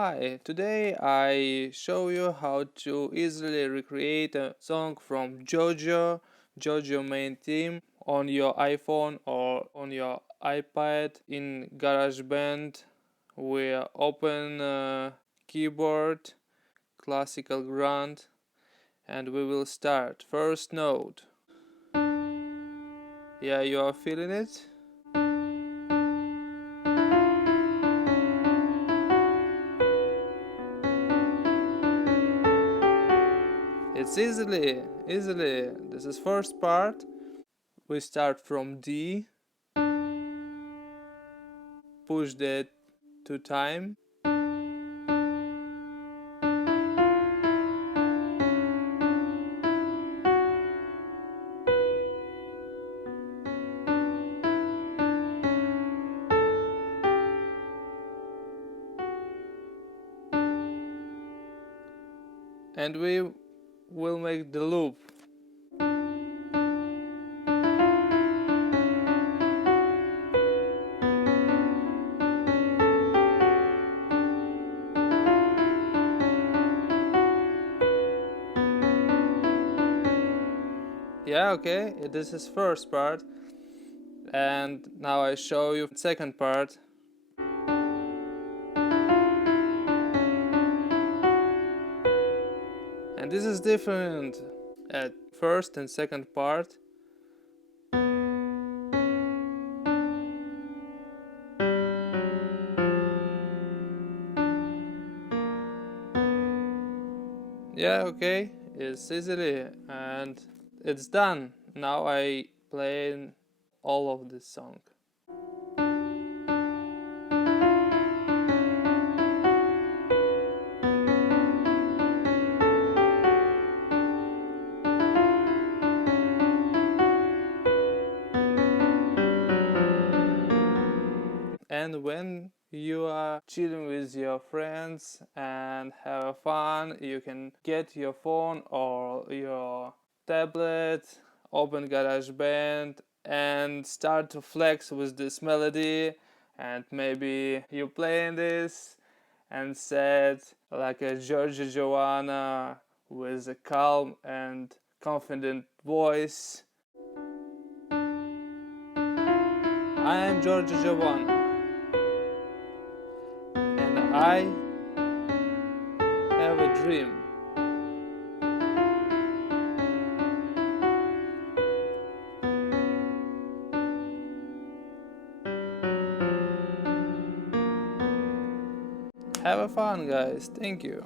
Hi, today I show you how to easily recreate a song from JoJo main theme on your iPhone or on your iPad in GarageBand. We open keyboard, classical grand, and we will start. First note. Yeah, you are feeling it? It's easily. This is first part. We start from D, push that to time, and we will make the loop. Yeah, okay, this is first part, and now I show you second part. And this is different at first and second part. Yeah, okay, it's easily and it's done. Now I play all of this song. And when you are chilling with your friends and have fun, you can get your phone or your tablet, open GarageBand and start to flex with this melody, and maybe you playing this and said like a Georgia Joanna with a calm and confident voice. I am Georgia Joanna and I have a dream. Have a fun, guys. Thank you.